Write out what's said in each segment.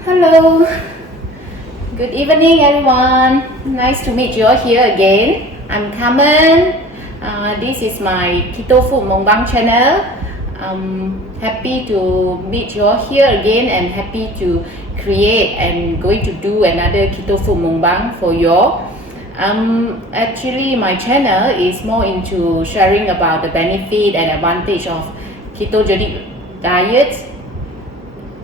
Hello, good evening everyone. Nice to meet you all here again. I'm Carmen. This is my Keto Food Mukbang channel. I'm happy to meet you all here again and happy to create and going to do another Keto Food Mukbang for you all. Actually my channel is more into sharing about the benefit and advantage of ketogenic diet,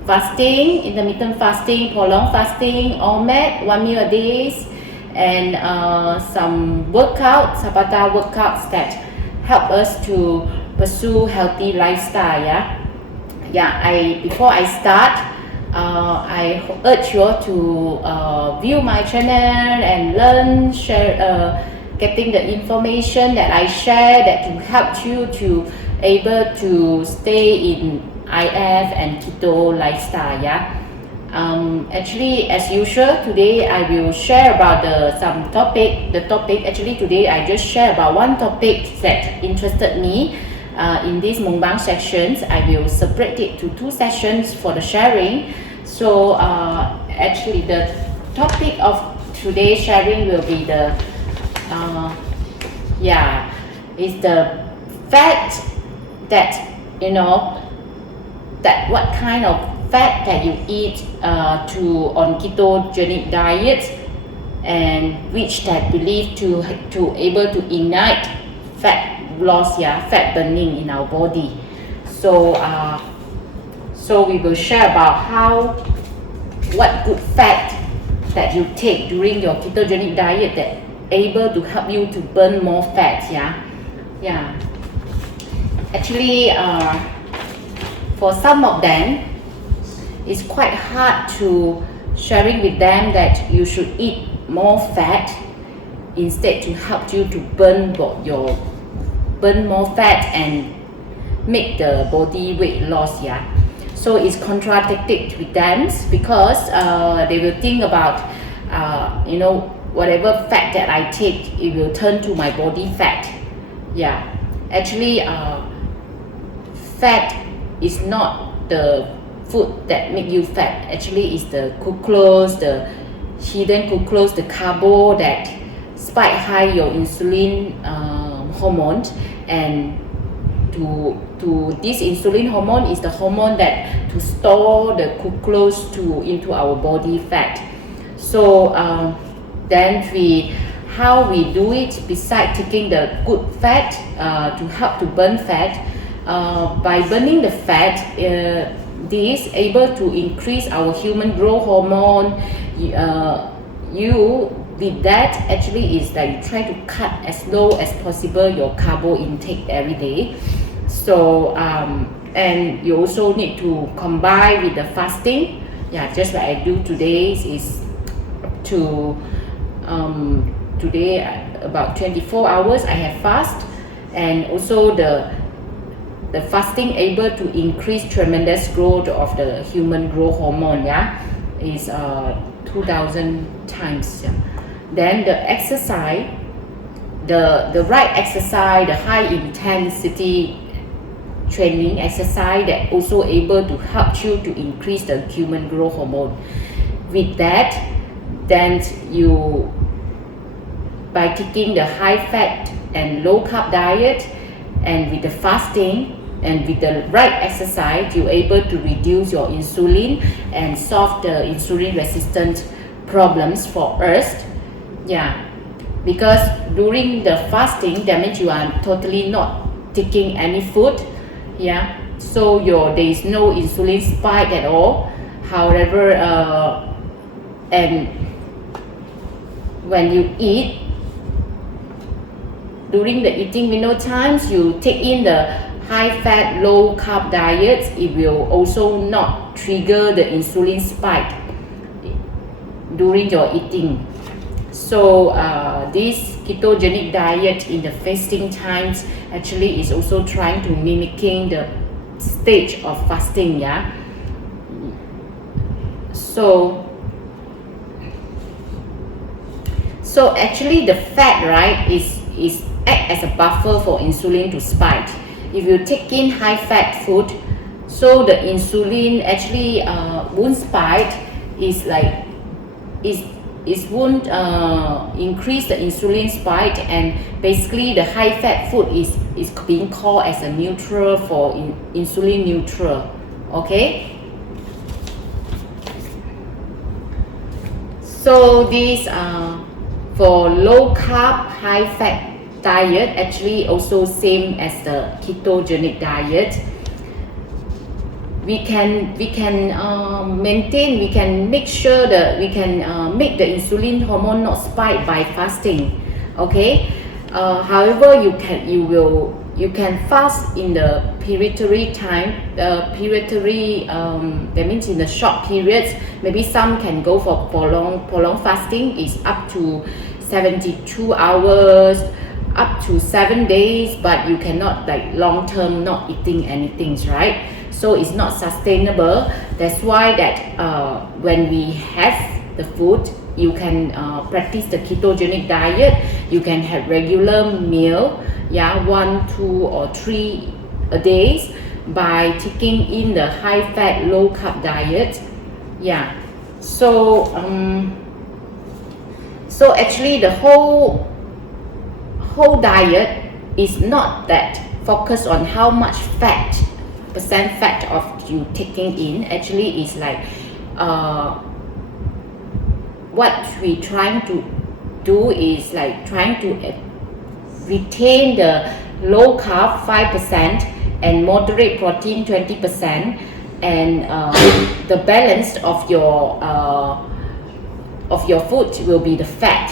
fasting, intermittent fasting, prolonged fasting, OMAD, 1 meal a day, and some workouts, Sabata workouts that help us to pursue healthy lifestyle. Before I start, I urge you all to view my channel and learn, share, getting the information that I share that will help you to able to stay in IF and keto lifestyle. Actually, as usual, today I will share about some topic. The topic actually today I just share about one topic that interested me. In these mukbang sections, I will separate it to 2 sessions for the sharing. So actually, the topic of today's sharing will be is the fat that that what kind of fat that you eat on ketogenic diet, and which that believed to able to ignite fat loss, fat burning in our body. So we will share about what good fat that you take during your ketogenic diet that able to help you to burn more fat. Actually, for some of them, it's quite hard to sharing with them that you should eat more fat instead to help you to burn more fat and make the body weight loss. So it's contradicted with them because they will think about whatever fat that I take, it will turn to my body fat. Actually, fat is not the food that make you fat. Actually, it's the glucose, the hidden glucose, the carbo that spike high your insulin hormone. And to this insulin hormone is the hormone that to store the glucose into our body fat. So then how we do it, besides taking the good fat to help to burn fat, by burning the fat, this able to increase our human growth hormone. With that actually is that you try to cut as low as possible your carbo intake every day. So and you also need to combine with the fasting. Just like I do today is to today about 24 hours I have fast, and also the fasting able to increase tremendous growth of the human growth hormone. Is 2,000 times. Then the exercise, the right exercise, the high intensity training exercise that also able to help you to increase the human growth hormone. With that, then you, by taking the high fat and low carb diet, and with the fasting and with the right exercise, you're able to reduce your insulin and solve the insulin resistant problems for us. Because during the fasting, that means you are totally not taking any food. So there is no insulin spike at all. However, and when you eat, during the eating window times, you take in the high fat, low carb diets, it will also not trigger the insulin spike during your eating. So this ketogenic diet in the fasting times actually is also trying to mimicking the stage of fasting. So actually the fat, right, is act as a buffer for insulin to spike. If you take in high fat food, so the insulin actually won't spike is like it won't increase the insulin spike, and basically the high fat food is being called as a neutral for insulin neutral. Okay, so these for low carb high fat diet, actually also same as the ketogenic diet. We can maintain, we can make sure that we can make the insulin hormone not spike by fasting. Okay, however you can fast in the pituitary time, that means in the short periods. Maybe some can go for prolonged fasting is up to 72 hours, up to 7 days, but you cannot like long term not eating anything, right? So it's not sustainable. That's why that when we have the food, you can practice the ketogenic diet. You can have regular meal, 1, 2 or 3 a day by taking in the high fat low carb diet. So actually the whole diet is not that focused on how much percent fat of you taking in. Actually is like what we trying to do is like trying to retain the low carb 5% and moderate protein 20%, and the balance of your food will be the fat.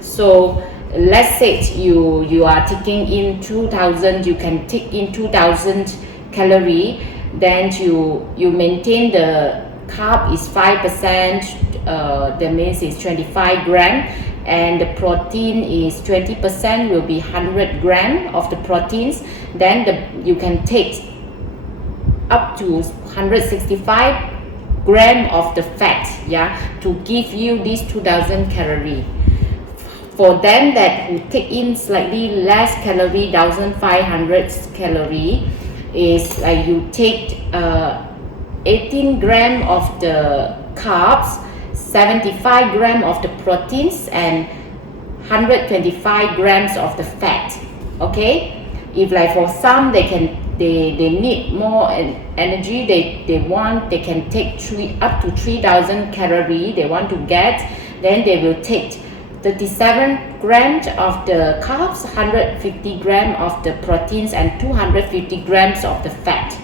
So let's say you are taking in 2000, you can take in 2000 calorie, then you maintain the carb is 5%, that means it's 25 gram, and the protein is 20%, will be 100 gram of the proteins. Then you can take up to 165 gram of the fat, to give you these 2000 calorie. For them that who take in slightly less calorie, 1500 calorie, is like you take 18 gram of the carbs, 75 gram of the proteins, and 125 grams of the fat. Okay, if like for some they need more energy, they can take up to 3000 calorie they want to get, then they will take 37 grams of the carbs, 150 grams of the proteins, and 250 grams of the fat.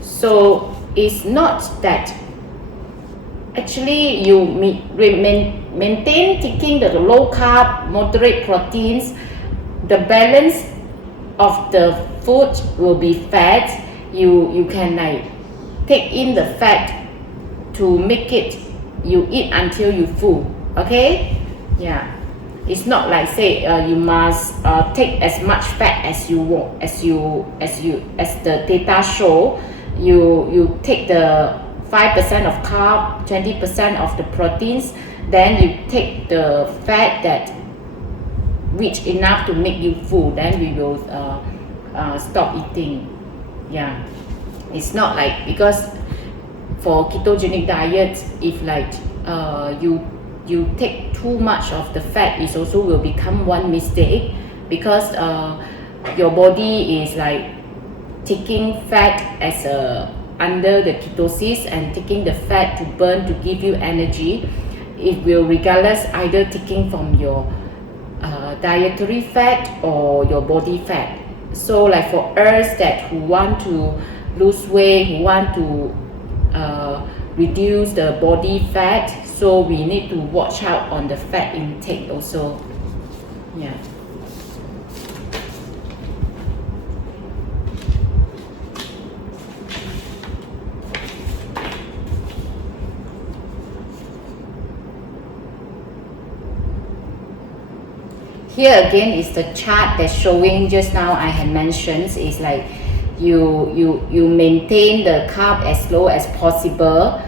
So it's not that actually you maintain taking the low carb, moderate proteins, the balance of the food will be fat. You can like take in the fat to make it you eat until you full. Okay, it's not like say you must take as much fat as you want, as the data show. You take the 5% of carb, 20% of the proteins, then you take the fat that rich enough to make you full, then we will stop eating. It's not like, because for ketogenic diet, if like you take too much of the fat, it also will become one mistake, because your body is like taking fat as under the ketosis and taking the fat to burn to give you energy. It will regardless either taking from your dietary fat or your body fat. So like for us that who want to lose weight, who want to reduce the body fat, so we need to watch out on the fat intake also. Here again is the chart that's showing just now I had mentioned, is like you maintain the carb as low as possible.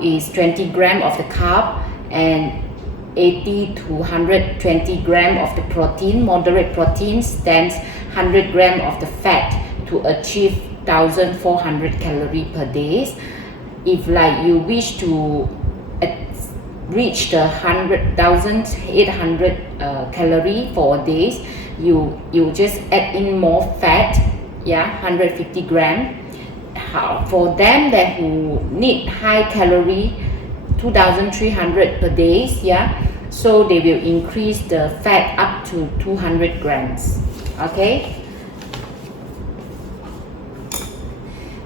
Is 20 gram of the carb and 80 to 120 gram of the protein, moderate proteins, then 100 gram of the fat to achieve 1400 calorie per day. if like you wish to reach the 100,800 calorie for a day, you just add in more fat, yeah, 150 gram. For them that who need high calorie, 2,300 per day, yeah, so they will increase the fat up to 200 grams. Okay,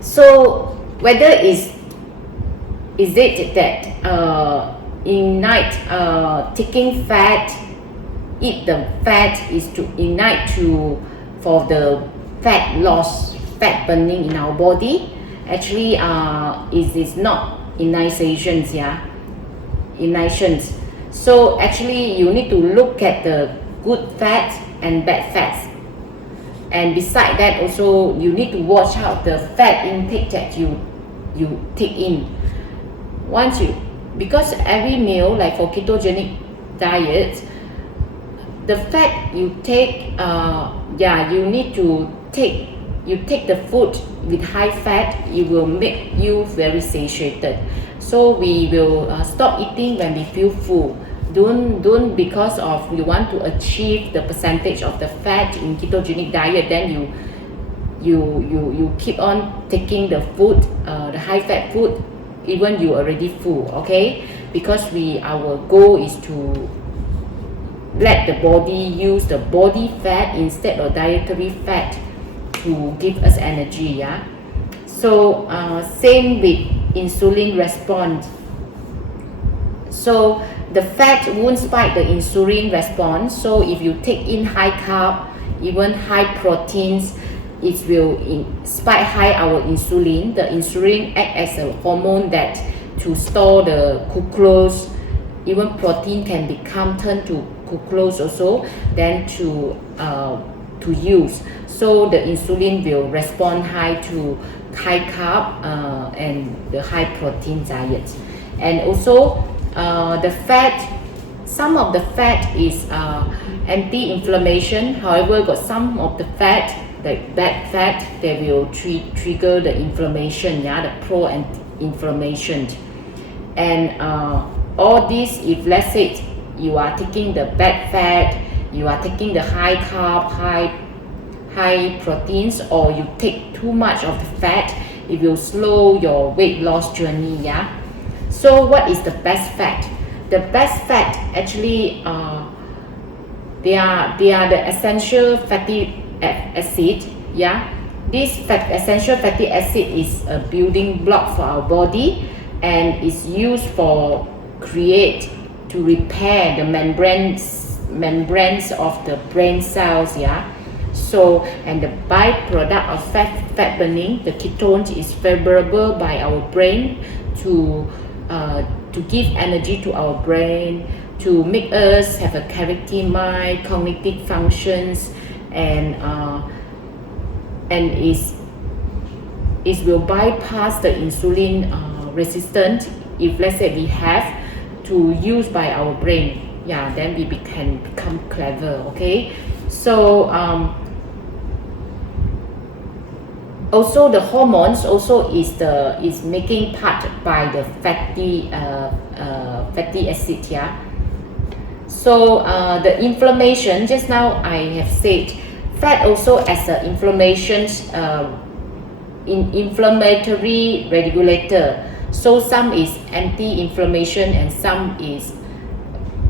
so whether is it that ignite taking fat, eat the fat is to ignite for the fat loss, fat burning in our body. Actually it is not ignitions, yeah, ignitions. So actually you need to look at the good fat and bad fats, and beside that also you need to watch out the fat intake that you take in. Once you, because every meal, like for ketogenic diet, the fat you take, you need to take the food with high fat, it will make you very satiated. So we will stop eating when we feel full. Don't because of you want to achieve the percentage of the fat in ketogenic diet, then you keep on taking the food, the high fat food, even you already full. Okay, because our goal is to let the body use the body fat instead of dietary fat to give us energy, yeah. So same with insulin response. So the fat won't spike the insulin response. So if you take in high carb, even high proteins, it will spike high our insulin. The insulin act as a hormone that to store the glucose. Even protein can become turned to glucose also, then to use. So the insulin will respond high to high carb and the high protein diet. And also the fat, some of the fat is anti-inflammation. However, got some of the fat, like bad fat, they will trigger the inflammation, yeah, the pro-inflammation. And all this, if let's say you are taking the bad fat, you are taking the high carb, high proteins, or you take too much of the fat, it will slow your weight loss journey, yeah. So what is the best fat? The best fat actually they are the essential fatty acid, yeah. This essential fatty acid is a building block for our body and is used for to repair the membranes of the brain cells, yeah. So, and the byproduct of fat burning, the ketones, is favorable by our brain to give energy to our brain, to make us have a clarity mind, cognitive functions, and it will bypass the insulin resistance. If let's say we have to use by our brain, yeah, then we can become clever. Okay, so also the hormones also is making part by the fatty acid, yeah. So the inflammation, just now I have said fat also as an inflammatory regulator. So some is anti-inflammation and some is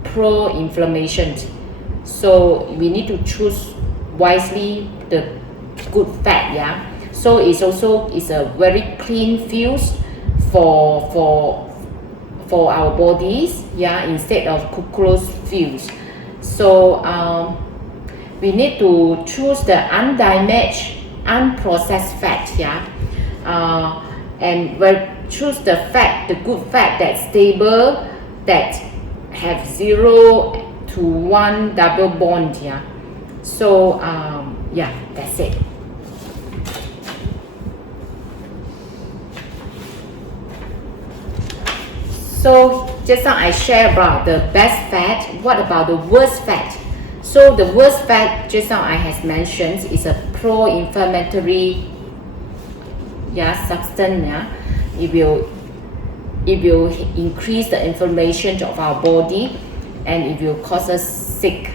pro-inflammation. So we need to choose wisely the good fat, yeah. So it's a very clean fuels for our bodies, yeah, instead of glucose fuels. So we need to choose the undamaged, unprocessed fat, yeah. And we'll choose the fat, the good fat that's stable, that have 0 to 1 double bond, yeah. So yeah, that's it. So just now I share about the best fat. What about the worst fat? So the worst fat, just now I has mentioned, is a pro-inflammatory, yeah, substance, yeah. It will it will increase the inflammation of our body, and it will cause us sick.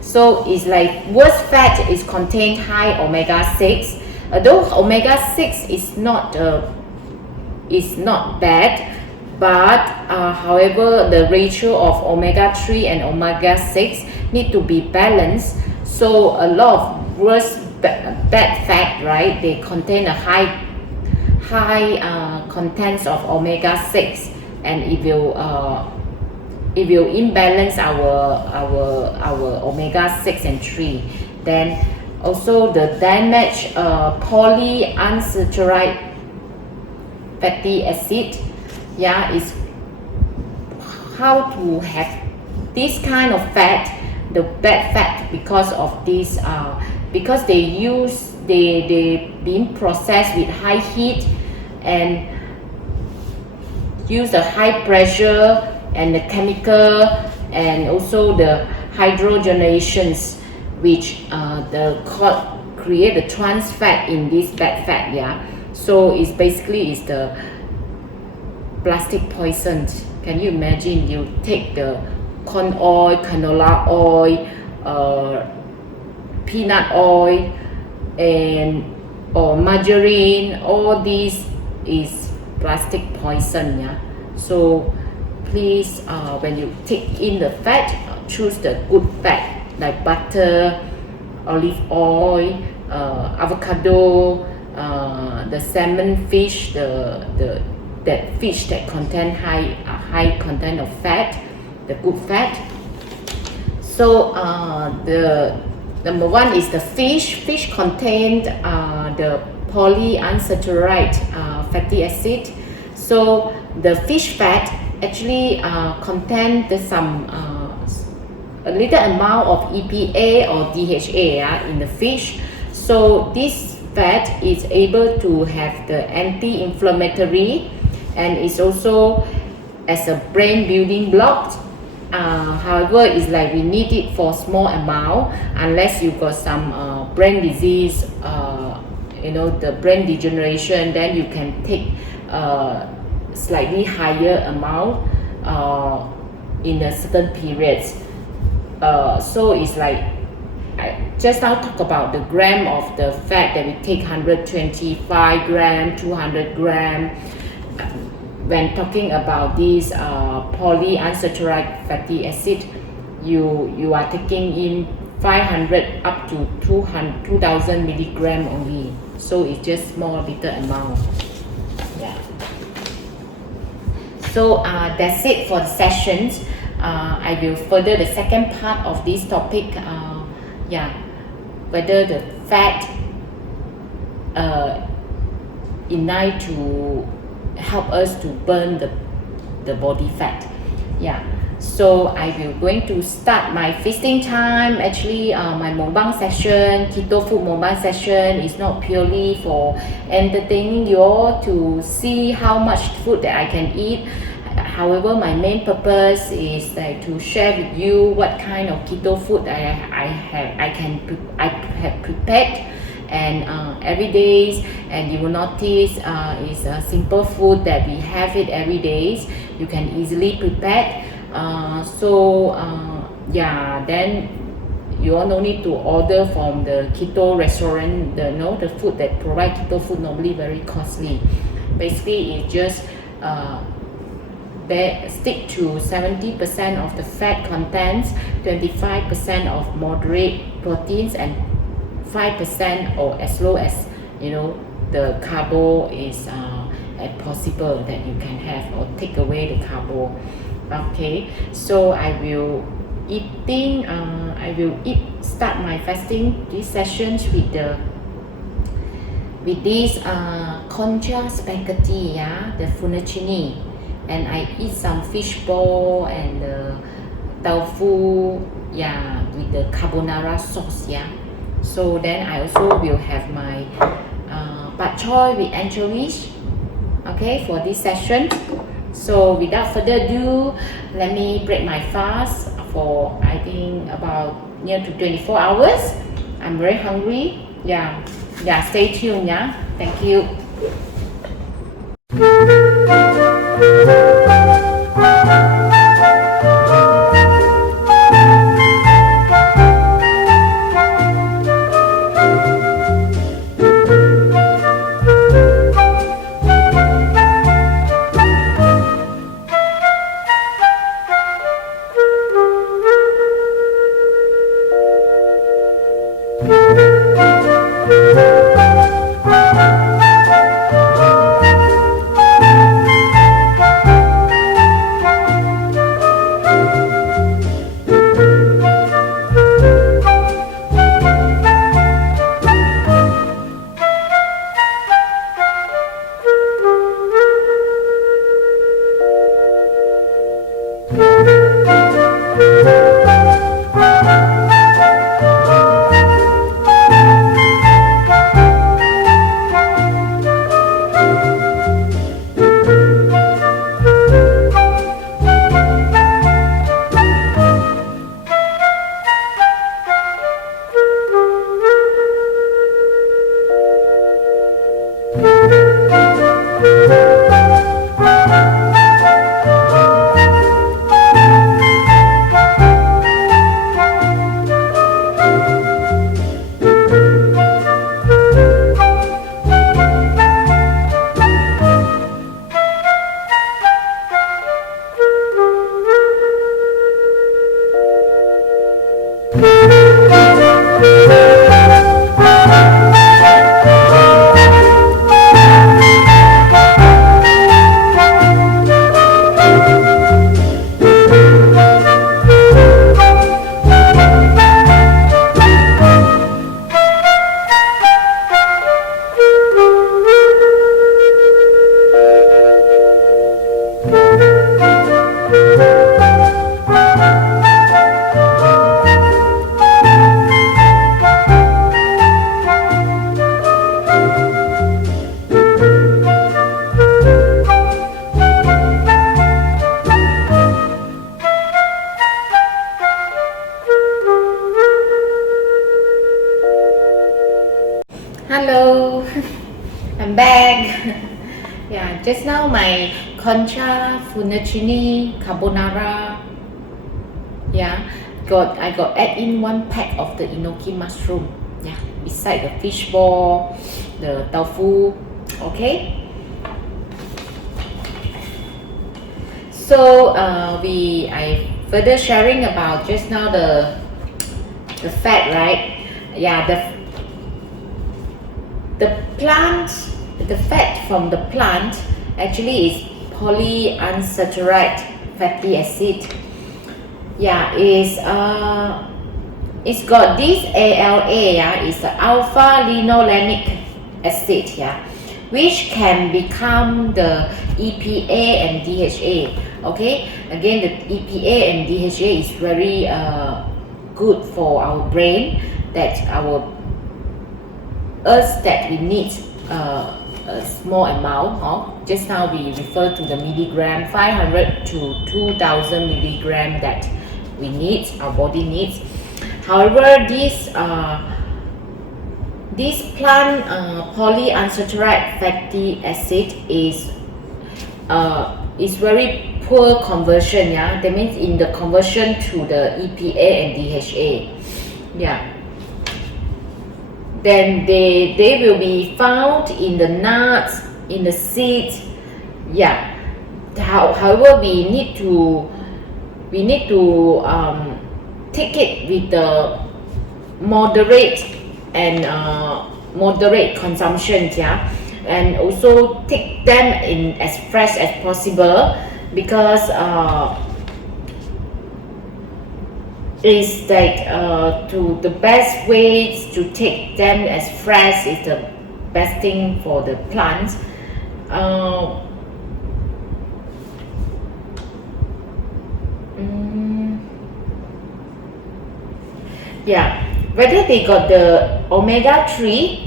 So it's like worst fat is contained high omega-6. Although omega-6 is not bad, but however the ratio of omega-3 and omega-6 need to be balanced. So a lot of worst bad fat, right, they contain a high contents of omega-6, and it will imbalance our omega-6 and 3. Then also the damaged polyunsaturated fatty acid, yeah, is how to have this kind of fat, the bad fat, because of this because they being processed with high heat and use the high pressure and the chemical and also the hydrogenations, which create the trans fat in this bad fat, yeah. So it's basically is the plastic poison. Can you imagine? You take the corn oil, canola oil, peanut oil, or margarine. All these is plastic poison, yeah. So please, when you take in the fat, choose the good fat like butter, olive oil, avocado, the salmon fish, that fish that contain high content of fat, the good fat. So the number one is the fish. Fish contained the polyunsaturated fatty acid. So the fish fat actually contain some a little amount of EPA or DHA in the fish. So this fat is able to have the anti-inflammatory, and is also as a brain building block. However, it's like we need it for small amount, unless you got some brain disease, the brain degeneration, then you can take slightly higher amount in a certain periods. So it's like I just now talk about the gram of the fat that we take, 125 gram, 200 gram. When talking about these polyunsaturated fatty acid, you are taking in 500 up to 2000 milligram only. So it's just small little amount. Yeah. So that's it for the sessions. I will further the second part of this topic. Whether the fat enough to help us to burn the body fat. Yeah. So I will going to start my feasting time. Actually, my mukbang session, keto food mukbang session, is not purely for entertaining you all to see how much food that I can eat. However, my main purpose is like to share with you what kind of keto food I have prepared, and every day, and you will notice is a simple food that we have it every day. You can easily prepare. Then you all no need to order from the keto restaurant. The food that provide keto food normally very costly. Basically, it just stick to 70% of the fat contents, 25% of moderate proteins, and 5% or as low as the carbo is possible that you can have, or take away the carbo. Okay, so I will start my fasting these sessions with this concha spaghetti, the fettuccine, and I eat some fish ball and the tofu, with the carbonara sauce, So then I also will have my bak choy with anchovies, okay, for this session. So without further ado, let me break my fast for I think about near to 24 hours. I'm very hungry. Stay tuned. Thank you. my concha, fettuccine, carbonara. Yeah, I got add in 1 pack of the enoki mushroom. Yeah, beside the fish ball, the tofu. Okay. So I further sharing about just now the fat, right? Yeah, the plant, the fat from the plant actually is polyunsaturated fatty acid. Yeah, it's got this ALA, yeah, it's the alpha linolenic acid, yeah, which can become the EPA and DHA. Okay, again, the EPA and DHA is very good for our brain, that that we need a small amount of. Just now we refer to the milligram, 500 to 2000 milligram that we need, our body needs. However, this plant polyunsaturated fatty acid is very poor conversion. Yeah, that means in the conversion to the EPA and DHA. Yeah, then they will be found in the nuts, in the seeds. Yeah, however, we need to take it with the moderate consumption. Yeah, and also take them in as fresh as possible, because it's like to the best ways to take them as fresh is the best thing for the plants. Yeah, whether they got the omega-3,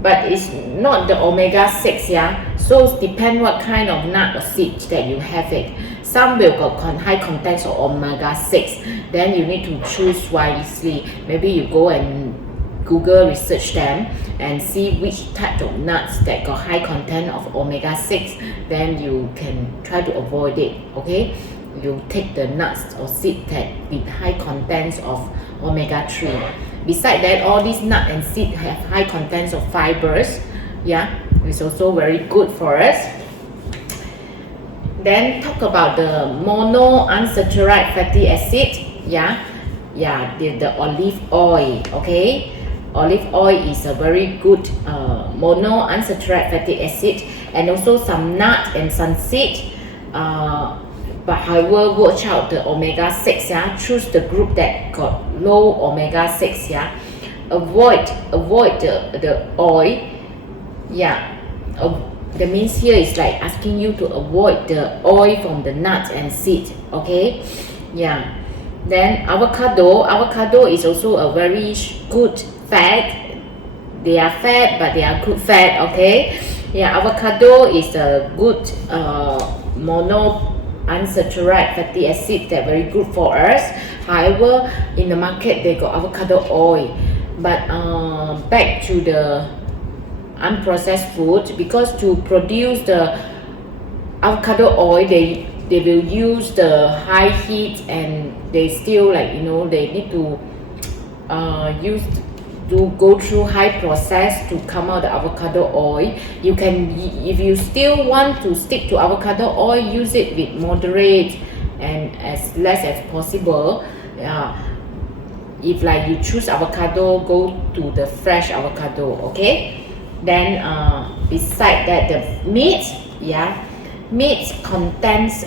but it's not the omega-6. Yeah, so it depends what kind of nut or seed that you have it. Some will got high contents of omega-6, then you need to choose wisely. Maybe you go and Google research them and see which type of nuts that got high content of omega-6, then you can try to avoid it. Okay, you take the nuts or seed that with high contents of omega-3. Besides that, all these nuts and seeds have high contents of fibers. Yeah, it's also very good for us. Then talk about the monounsaturated fatty acid. The olive oil. Okay, olive oil is a very good monounsaturated fatty acid, and also some nut and some seed. But however, watch out the omega-6. Yeah, choose the group that got low omega-6. Yeah, avoid the oil. Yeah, that means here is like asking you to avoid the oil from the nuts and seed. Okay, yeah. Then avocado is also a very good fat. They are fat, but they are good fat. Okay, yeah, avocado is a good monounsaturated fatty acid that very good for us. However, in the market they got avocado oil. But back to the unprocessed food, because to produce the avocado oil, they will use the high heat, and they still, like, they need to go through high process to come out the avocado oil. You can, if you still want to stick to avocado oil, use it with moderate and as less as possible. If like you choose avocado, go to the fresh avocado. Okay, then beside that, the meat. Meat contains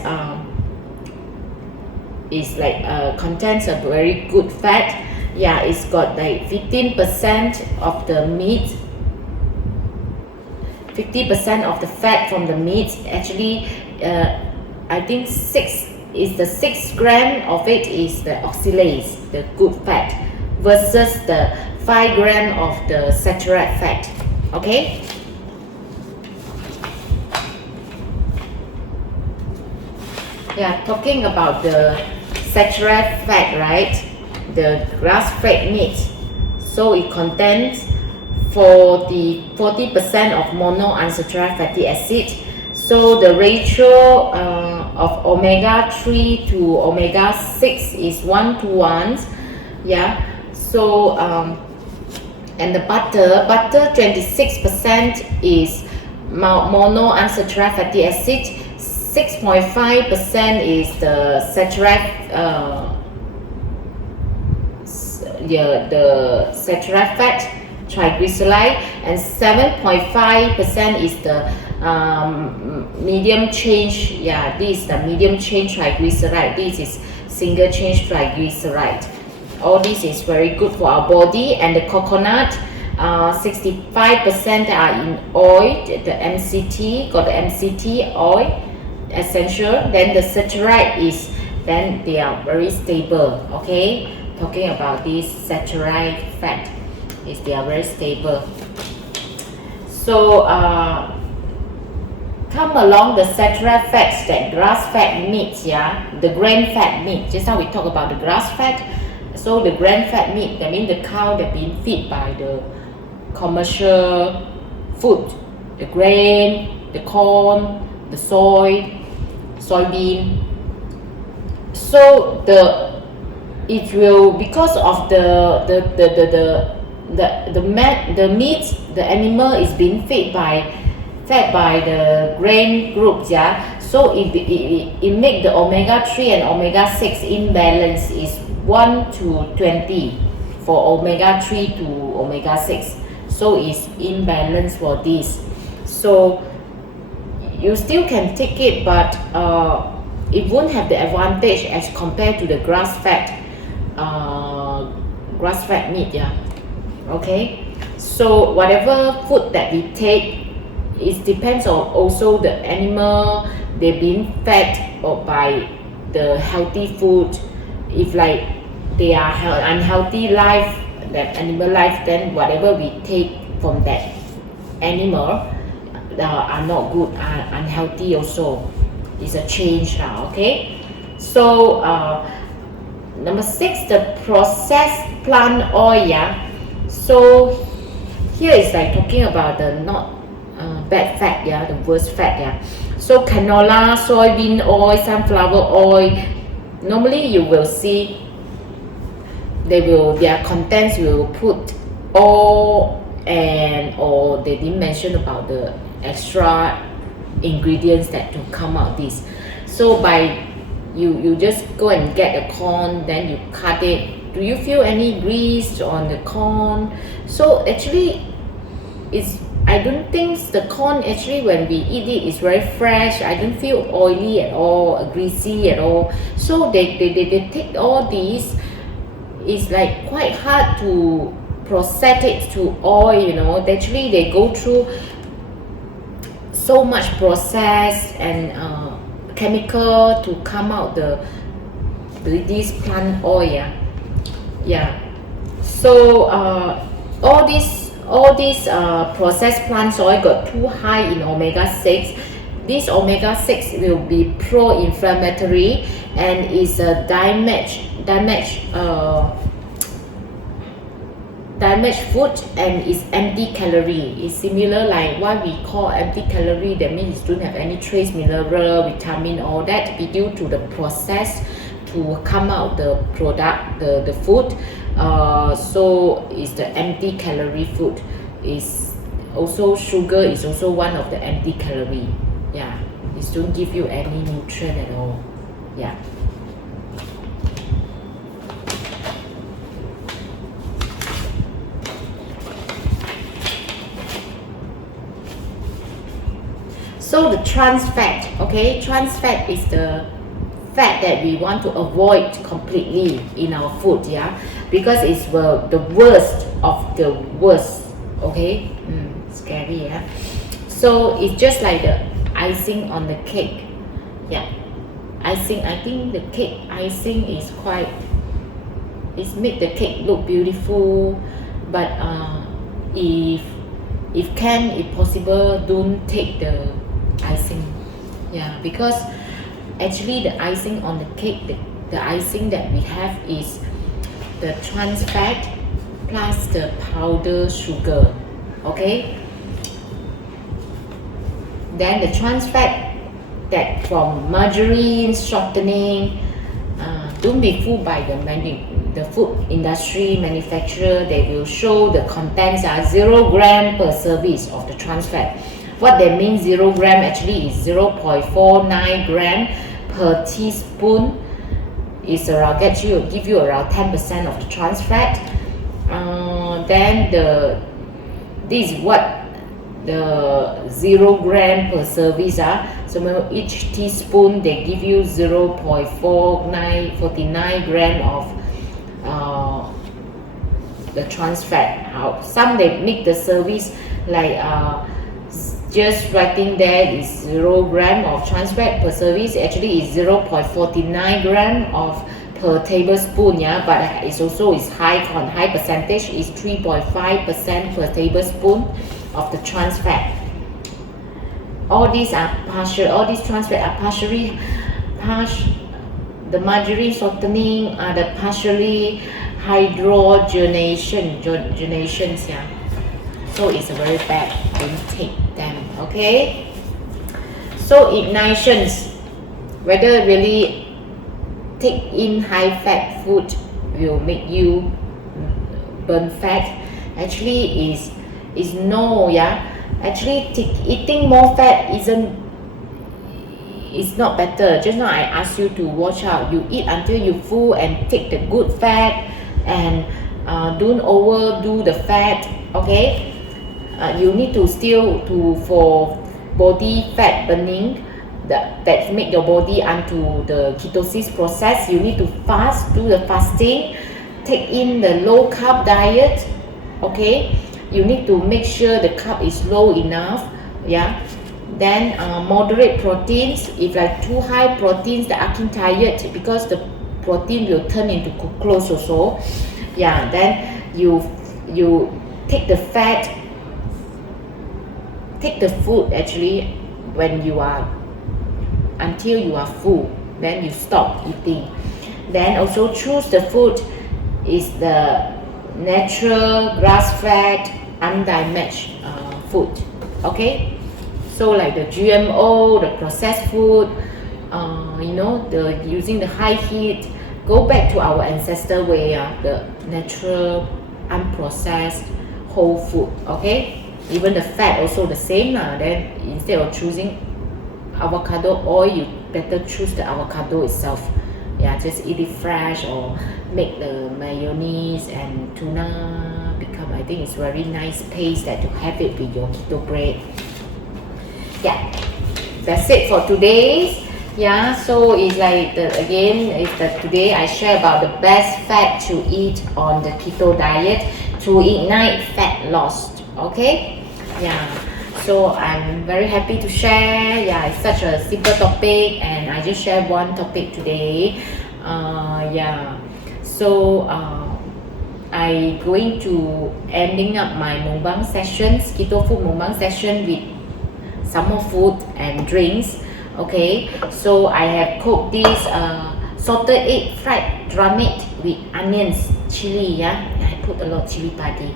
contains a very good fat. Yeah, it's got like 15% of the meat. 50% of the fat from the meat. Actually, I think 6 gram of it is the oxalates, the good fat, versus the 5 gram of the saturated fat. Okay. Yeah, talking about the saturated fat, right? The grass-fed meat. So it contains for the 40% of monounsaturated fatty acid. So the ratio of omega-3 to omega-6 is 1 to 1. Yeah. So and the butter 26% is monounsaturated fatty acid, 6.5% is the saturated the saturated fat, triglyceride, and 7.5% is the medium change. Yeah, this is the medium chain triglyceride. This is single chain triglyceride. All this is very good for our body. And the coconut, 65% are in oil. The MCT, got the MCT oil essential. Then the saccharide is, then they are very stable. Okay, talking about this saccharide fat, is they are very stable. So come along the saturated fats, that grass-fed meat, yeah, the grain-fed meat. Just now we talk about the grass-fed. So the grain-fed meat, that means the cow that been fed by the commercial food, the grain, the corn, the soybean. So it will, because of the meat, the animal is being fed by the grain groups, yeah. So it make the omega-3 and omega-6 imbalance is 1 to 20 for omega-3 to omega-6. So it's imbalance for this. So you still can take it, but it won't have the advantage as compared to the grass-fed meat, yeah. Okay, so whatever food that we take, it depends on also the animal they've been fed or by the healthy food. If like they are unhealthy life, that animal life, then whatever we take from that animal are not good, are unhealthy also. It's a change now. Okay, so number 6, the processed plant oil, yeah. So here is like talking about the not bad fat, yeah, the worst fat, yeah. So canola, soybean oil, sunflower oil, normally you will see their contents will put oil, and or they didn't mention about the extra ingredients that to come out this. So by you just go and get the corn, then you cut it. Do you feel any grease on the corn? So actually I don't think the corn, actually when we eat it, is very fresh. I don't feel oily at all, greasy at all. So they take all these. It's like quite hard to process it to oil, you know. Actually they go through so much process and chemical to come out this plant oil, yeah. So all these processed plant oil got too high in omega-6. This omega-6 will be pro-inflammatory and is a damage food, and is empty calorie. It's similar like why we call empty calorie. That means it don't have any trace mineral, vitamin, all that, be due to the process to come out the product, the food. So it's the empty calorie food. Is also sugar is also one of the empty calorie. Yeah, it don't give you any nutrient at all. Yeah. So the trans fat, okay, trans fat is the fat that we want to avoid completely in our food, yeah, because it's the worst of the worst. Okay, scary, yeah. So it's just like the icing on the cake, yeah. Icing, I think the cake icing is quite, it's make the cake look beautiful, but if possible, don't take the icing, yeah, because actually the icing on the cake, the icing that we have is the trans fat plus the powder sugar. Okay. Then the trans fat that from margarine, shortening, don't be fooled by the food industry manufacturer. They will show the contents are 0 gram per service of the trans fat. What that means 0 gram actually is 0.49 gram per teaspoon. Is around give you around 10% of the trans fat. Then this is what the 0 gram per service are. So each teaspoon they give you 0.49 gram of the trans fat. Some they make the service like just writing there is 0 gram of trans fat per service. Actually is 0.49 gram of per tablespoon, yeah, but it's also is high percentage, is 3.5% per tablespoon of the trans fat. All these are partial, all these trans fat are partially the margarine shortening are the partially hydrogenations, yeah. So it's a very bad, don't take them, okay? So ignitions, whether really take in high fat food will make you burn fat, actually is no, yeah. Actually eating more fat is not better. Just now I asked you to watch out, you eat until you full and take the good fat, and don't overdo the fat, okay? You need to still for body fat burning that make your body onto the ketosis process. You need to fast, do the fasting, take in the low carb diet, okay? You need to make sure the carb is low enough, yeah. Then moderate proteins. If like too high proteins, the akin tired because the protein will turn into glucose also, yeah. Then you take the fat, take the food actually when you are until you are full, then you stop eating. Then also choose the food is the natural grass-fed undamaged food, okay? So like the GMO, the processed food, you know, the using the high heat, go back to our ancestor way, the natural unprocessed whole food, okay? Even the fat also the same. Then instead of choosing avocado oil, you better choose the avocado itself, yeah. Just eat it fresh or make the mayonnaise and tuna become, I think it's very nice paste that to have it with your keto bread. Yeah, that's it for today. Yeah, so it's like today I share about the best fat to eat on the keto diet to ignite fat loss, okay? Yeah, so I'm very happy to share. Yeah, it's such a simple topic and I just share one topic today. Yeah, so I going to ending up my mukbang sessions, keto food mukbang session with some more food and drinks, okay? So I have cooked this salted egg fried drum meat with onions, chili, yeah. I put a lot of chili padi.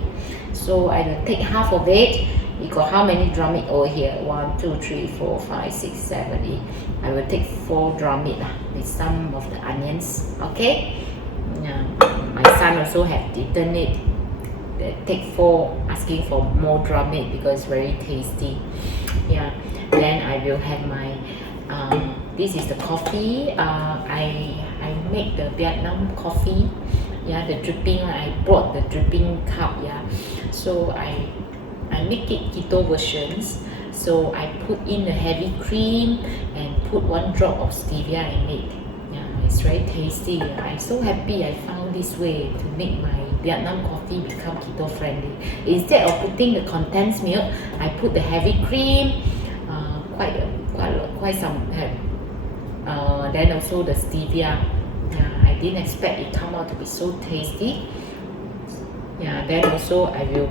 So I will take half of it. You got how many drum meat over here? 1, 2, 3, 4, 5, 6, 7, 8. I will take 4 drum meat with some of the onions, okay? Yeah. My son also have eaten it. They take 4, asking for more drum meat because it's very tasty. Yeah. Then I will have my this is the coffee. I make the Vietnam coffee. Yeah, the dripping. I bought the dripping cup. Yeah. So I make it keto versions. So I put in the heavy cream and put 1 drop of stevia in it. Yeah, it's very tasty. I'm so happy I found this way to make my Vietnam coffee become keto friendly. Instead of putting the condensed milk, I put the heavy cream, quite some. Then also the stevia. I didn't expect it come out to be so tasty. Yeah. Then also I will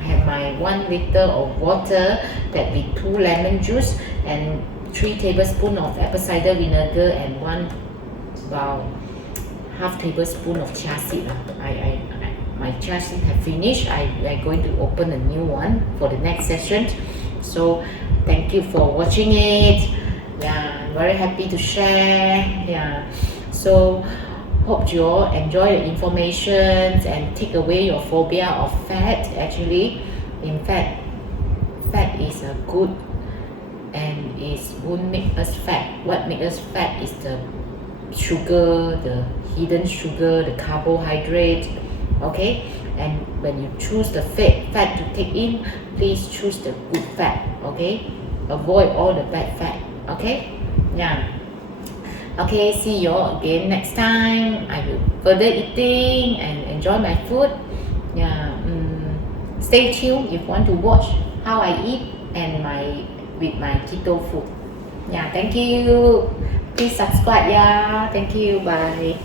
have my 1 liter of water that with 2 lemon juice and 3 tablespoons of apple cider vinegar and about half tablespoon of chia seed. my chassis have finished, I'm going to open a new one for the next session. So thank you for watching it. Yeah, I'm very happy to share. Yeah, so hope you all enjoy the information and take away your phobia of fat. Actually, in fact, fat is a good, and it won't make us fat. What makes us fat is the sugar, the hidden sugar, the carbohydrate. Okay, and when you choose the fat to take in, please choose the good fat. Okay, avoid all the bad fat. Okay, yeah. Okay, see you all again next time. I will further eating and enjoy my food. Yeah, stay tuned if you want to watch how I eat and with my keto food. Yeah, thank you. Please subscribe. Yeah, thank you. Bye.